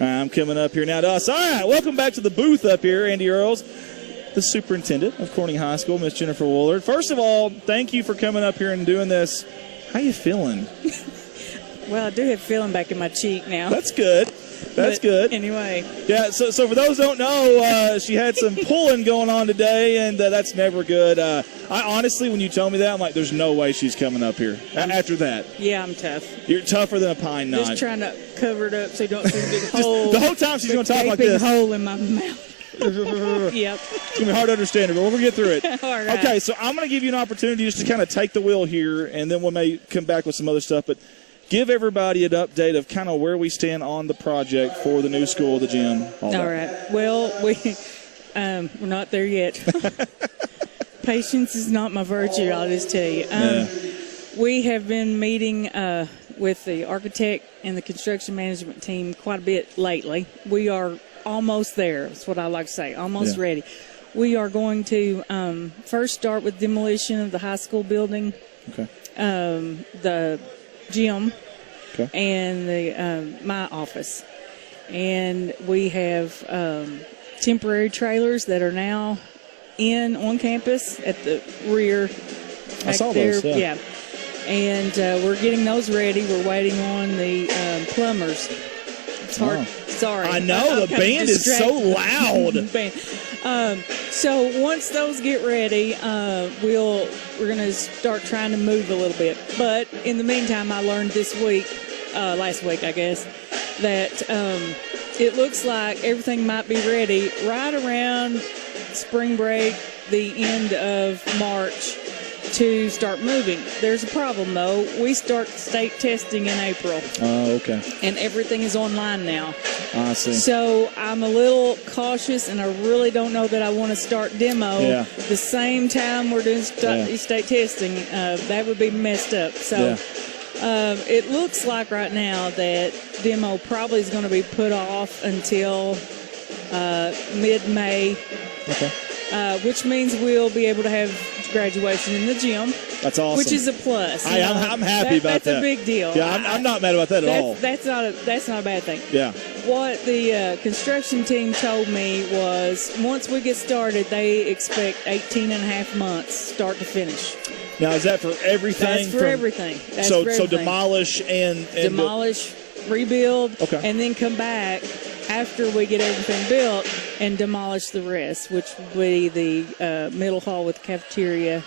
I'm coming up here now to us. All right, welcome back to the booth up here, Andy Earls, the superintendent of Corning High School, Miss Jennifer Woolard. First of all, thank you for coming up here and doing this. How you feeling? Well, I do have feeling back in my cheek now. That's good. That's good. Anyway. Yeah, so for those who don't know, she had some pulling going on today, and that's never good. I honestly, when you told me that, I'm like, there's no way she's coming up here after that. Yeah, I'm tough. You're tougher than a pine knot. Just trying to cover it up so you don't see a big hole. The whole time she's going to talk like this. Hole in my mouth. Yep. It's going to be hard to understand her, but we're going to get through it. All right. Okay, so I'm going to give you an opportunity just to kind of take the wheel here, and then we may come back with some other stuff. But give everybody an update of kind of where we stand on the project for the new school, the gym. All right. Well, we're not there yet. Patience is not my virtue, I'll just tell you. We have been meeting with the architect and the construction management team quite a bit lately. We are almost there. That's what I like to say. Almost ready. We are going to first start with demolition of the high school building, the gym, and the my office. And we have temporary trailers that are now on campus at the rear. I saw those, yeah. And we're getting those ready. We're waiting on the plumbers. It's hard. Sorry. I know. The band is so loud. So once those get ready, we're going to start trying to move a little bit. But in the meantime, I learned last week, I guess, that it looks like everything might be ready right around spring break, the end of March, to start moving. There's a problem, though. We start state testing in April. Oh, okay. And everything is online now. I see. So I'm a little cautious, and I really don't know that I want to start demo the same time we're doing state testing. That would be messed up. So it looks like right now that demo probably is going to be put off until mid-May. Okay. Which means we'll be able to have graduation in the gym. That's awesome. Which is a plus. I'm happy about that. That's a big deal. Yeah, I'm not mad about that at all. That's not a bad thing. Yeah. What the construction team told me was once we get started, they expect 18 and a half months start to finish. Now, is that for everything? That's for everything. So demolish and demolish, rebuild, and then come back after we get everything built and demolish the rest, which would be the middle hall with cafeteria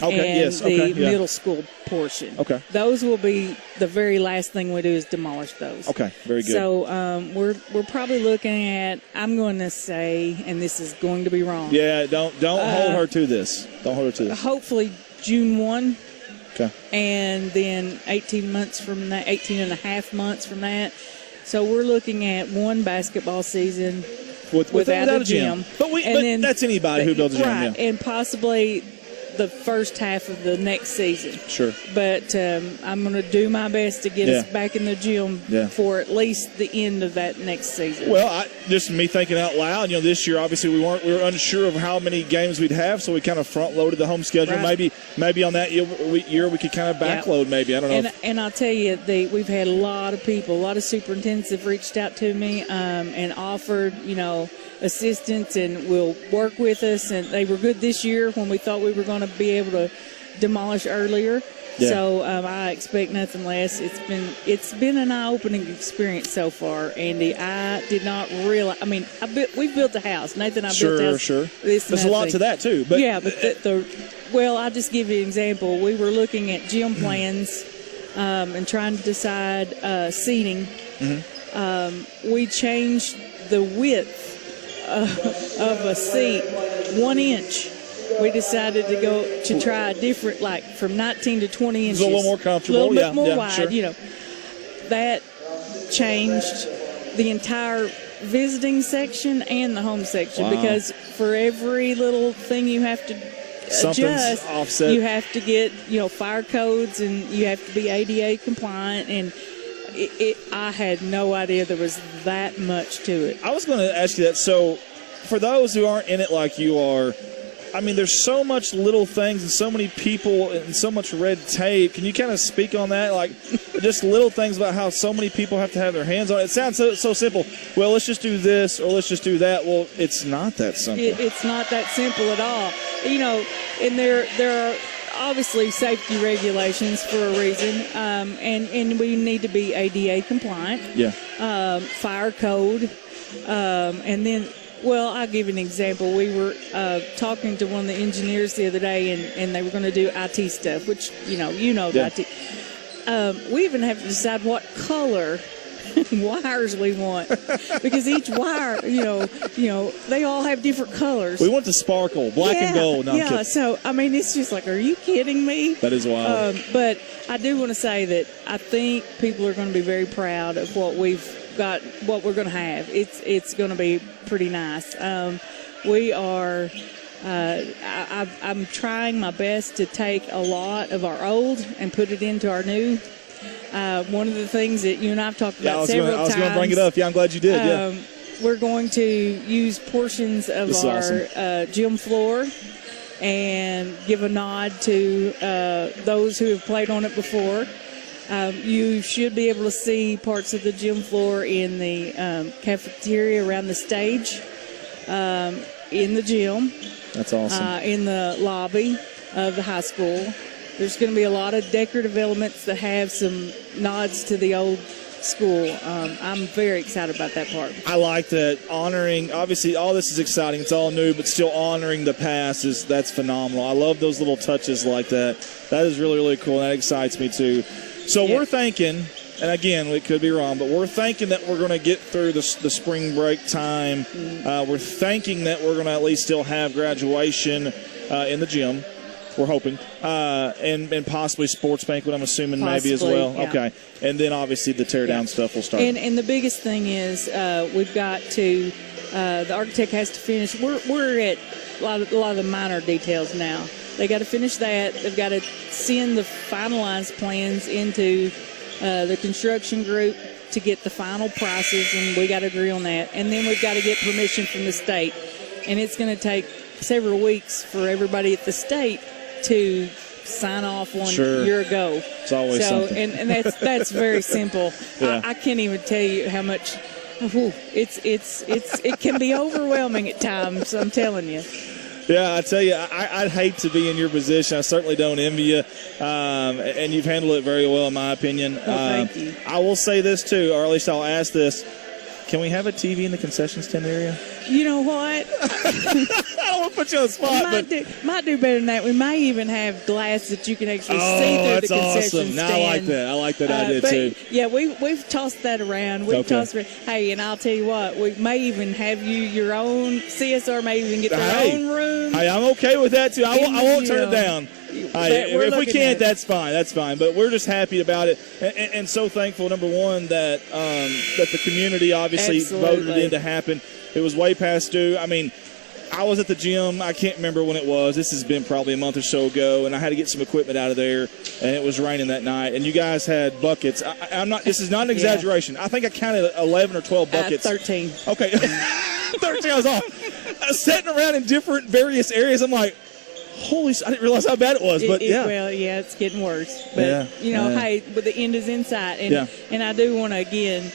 and the middle school portion. Okay. Those will be the very last thing we do is demolish those. Okay, very good. So we're probably looking at, I'm going to say, and this is going to be wrong. Yeah, don't hold her to this. Don't hold her to this. Hopefully June 1. Okay. And then 18 and a half months from that. So we're looking at one basketball season without a gym. But that's anybody who builds a gym. Right, and possibly the first half of the next season. Sure. But I'm going to do my best to get us back in the gym for at least the end of that next season. Well, just me thinking out loud, this year obviously we were unsure of how many games we'd have, so we kind of front-loaded the home schedule. Right. Maybe on that year we could kind of backload maybe. I don't know. And I'll tell you, we've had a lot of people, a lot of superintendents have reached out to me and offered, assistance and will work with us. And they were good this year when we thought we were going to be able to demolish earlier. Yeah. So I expect nothing less. It's been an eye-opening experience so far, Andy. I did not realize. I mean, we built a house. Nathan and I built a house. Sure. There's a lot to that too. But I'll just give you an example. We were looking at gym plans and trying to decide seating. Mm-hmm. We changed the width of a seat 1 inch. We decided to try a different, like from 19 to 20 inches. It's a little more comfortable. A little bit more wide, sure. That changed the entire visiting section and the home section because for every little thing you have to adjust, offset. You have to get, fire codes and you have to be ADA compliant and I had no idea there was that much to it. I was going to ask you that. So for those who aren't in it like you are, I mean, there's so much little things and so many people and so much red tape. Can you kind of speak on that? Like, just little things about how so many people have to have their hands on it. It sounds so simple. Well, let's just do this or let's just do that. Well, it's not that simple. It's not that simple at all. You know, and there are obviously safety regulations for a reason, and we need to be ADA compliant. Yeah. Fire code, and then. Well, I'll give you an example. We were talking to one of the engineers the other day, and they were going to do IT stuff, which, you know yeah. IT. We even have to decide what color wires we want, because each wire, you know, they all have different colors. We want to sparkle, black and gold. No, yeah, so, I mean, it's just like, are you kidding me? That is wild. But I do want to say that I think people are going to be very proud of what we've got, what we're going to have. It's going to be pretty nice. We are I'm trying my best to take a lot of our old and put it into our new. One of the things that you and I've talked about several times. I was going to bring it up. Yeah, I'm glad you did. Yeah. We're going to use portions of our gym floor and give a nod to those who have played on it before. You should be able to see parts of the gym floor in the cafeteria around the stage, in the gym. That's awesome. In the lobby of the high school. There's going to be a lot of decorative elements that have some nods to the old school. I'm very excited about that part. I like that. Honoring, obviously, all this is exciting. It's all new, but still honoring the past that's phenomenal. I love those little touches like that. That is really, really cool, and that excites me too. So we're thinking, and again, we could be wrong, but we're thinking that we're going to get through the spring break time. We're thinking that we're going to at least still have graduation in the gym. We're hoping. And possibly sports banquet, I'm assuming, maybe as well. Yeah. Okay. And then, obviously, the tear-down stuff will start. And the biggest thing is we've got to the architect has to finish. We're at a lot of the minor details now. They got to finish that. They've got to send the finalized plans into the construction group to get the final prices, and we got to agree on that. And then we've got to get permission from the state. And it's going to take several weeks for everybody at the state to sign off on your go. It's always something. And that's very simple. Yeah. I can't even tell you how much. It can be overwhelming at times. I'm telling you. Yeah, I tell you, I'd hate to be in your position. I certainly don't envy you, and you've handled it very well, in my opinion. Thank you. I will say this too, or at least I'll ask this: can we have a TV in the concession stand area? You know what? I don't want to put you on the spot, might do better than that. We might even have glass that you can actually see through the concession awesome. stand. Now I like that. I like that idea too. Yeah, we've tossed that around. Hey, and I'll tell you what, we may even have your own CSR may even get their own room. Hey, I'm okay with that too. I won't turn it down. If we can't, that's fine. That's fine. But we're just happy about it, and so thankful. Number one, that the community obviously voted it in to happen. It was way past due. I mean, I was at the gym. I can't remember when it was. This has been probably a month or so ago, and I had to get some equipment out of there, and it was raining that night. And you guys had buckets. I'm not. This is not an exaggeration. I think I counted 11 or 12 buckets. 13. Okay, 13. I was off. Sitting around in different various areas. I'm like, holy! I didn't realize how bad it was. But well, it's getting worse. But hey, but the end is in sight, and I do want to again.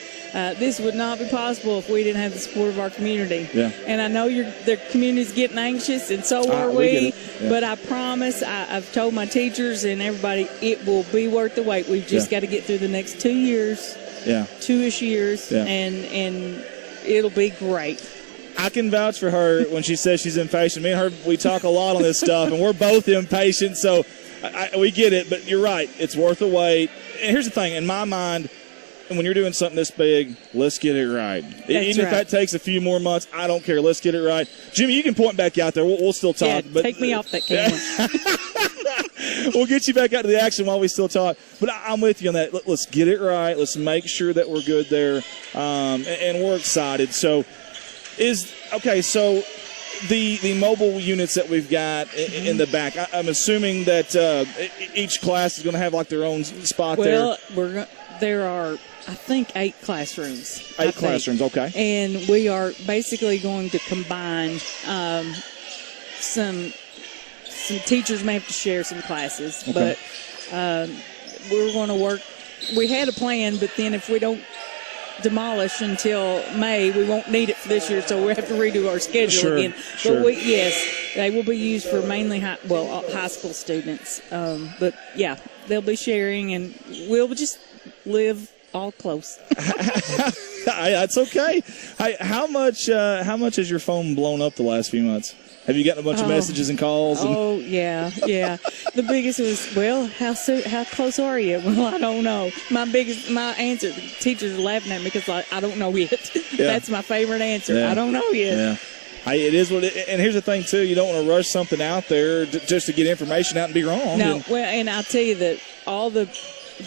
This would not be possible if we didn't have the support of our community. Yeah. And I know the community's getting anxious, and so are we. But I promise, I've told my teachers and everybody, it will be worth the wait. We've just got to get through the next 2 years. Yeah. 2-ish years, and it'll be great. I can vouch for her when she says she's impatient. Me and her, we talk a lot on this stuff, and we're both impatient, so we get it. But you're right. It's worth the wait. And here's the thing. In my mind, and when you're doing something this big, let's get it right. Even if that takes a few more months, I don't care. Let's get it right. Jimmy, you can point back out there. We'll still talk. Yeah, but take me off that camera. We'll get you back out to the action while we still talk. But I'm with you on that. Let's get it right. Let's make sure that we're good there. And we're excited. So, so the mobile units that we've got in the back, I'm assuming that each class is going to have like their own spot there. Well, there are, I think, 8 classrooms. 8 classrooms, okay. And we are basically going to combine some some teachers may have to share some classes, Okay. but we're going to work. We had a plan, but then if we don't demolish until May, we won't need it for this year, so we have to redo our schedule again. Sure. But yes, they will be used for mainly high school students. But yeah, they'll be sharing, and we'll just live all close. That's okay. Hey, how much has your phone blown up the last few months? Have you gotten a bunch of messages and calls? Oh, yeah. The biggest was, well, how close are you? Well, I don't know. My answer, the teachers are laughing at me because I don't know yet. Yeah. That's my favorite answer. Yeah. I don't know yet. Yeah. Hey, it is what it, and here's the thing, too. You don't want to rush something out there just to get information out and be wrong. No, and I'll tell you that all the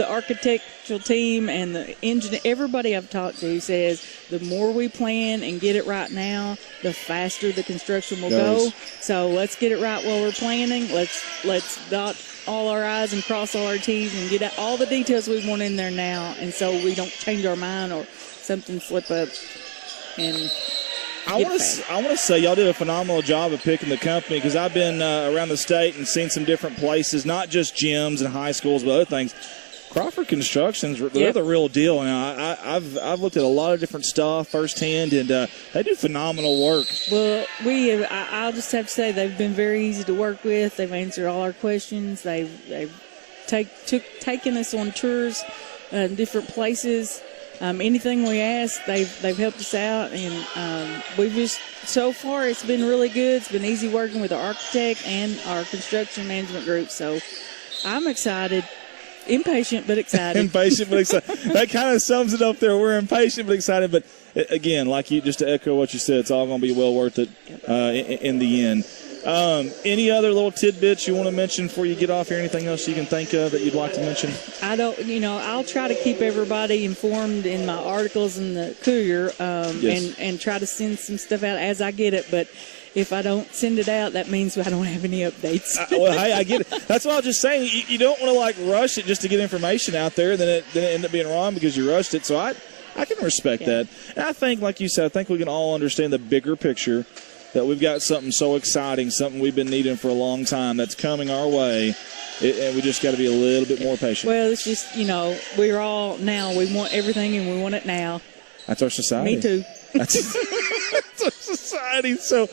architectural team and the engineer, everybody I've talked to says the more we plan and get it right now, the faster the construction will go. So let's get it right while we're planning. Let's dot all our I's and cross all our T's and get all the details we want in there now, and so we don't change our mind or something slip up. And I want to say y'all did a phenomenal job of picking the company, because I've been around the state and seen some different places, not just gyms and high schools, but other things. Crawford Constructions, they're the real deal. And I've looked at a lot of different stuff firsthand, and they do phenomenal work. Well, I'll just have to say they've been very easy to work with. They've answered all our questions. They've taken us on tours in different places. Anything we ask, they've helped us out, and we've just, so far it's been really good. It's been easy working with our architect and our construction management group. So I'm excited. Impatient but excited. Impatient but excited. That kind of sums it up there. We're impatient but excited. But again, just to echo what you said, it's all going to be well worth it in the end. Any other little tidbits you want to mention before you get off here? Anything else you can think of that you'd like to mention? I'll try to keep everybody informed in my articles in the Courier, and try to send some stuff out as I get it. But if I don't send it out, that means I don't have any updates. Well, hey, I get it. That's what I was just saying. You don't want to rush it just to get information out there, then it end up being wrong because you rushed it. So I can respect that. And I think, like you said, I think we can all understand the bigger picture, that we've got something so exciting, something we've been needing for a long time that's coming our way, and we just got to be a little bit more patient. Well, it's just, we're all now, we want everything and we want it now. That's our society. Me too. That's our society. So,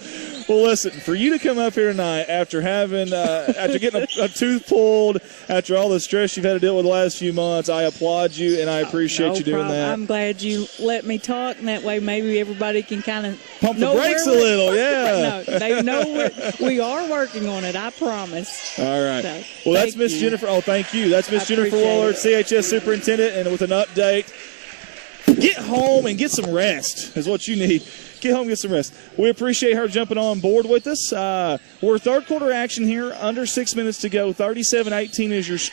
well, listen, for you to come up here tonight after after getting a tooth pulled, after all the stress you've had to deal with the last few months, I applaud you and I appreciate you doing that. I'm glad you let me talk, and that way maybe everybody can kind of pump the brakes a little. Yeah. No, they know we are working on it. I promise. All right. So, well, that's Miss Jennifer. Oh, thank you. That's Miss Jennifer Woolard, CHS Superintendent, and with an update. Get home and get some rest is what you need. Get home and get some rest. We appreciate her jumping on board with us. We're third quarter action here, under 6 minutes to go. 37-18 is your score.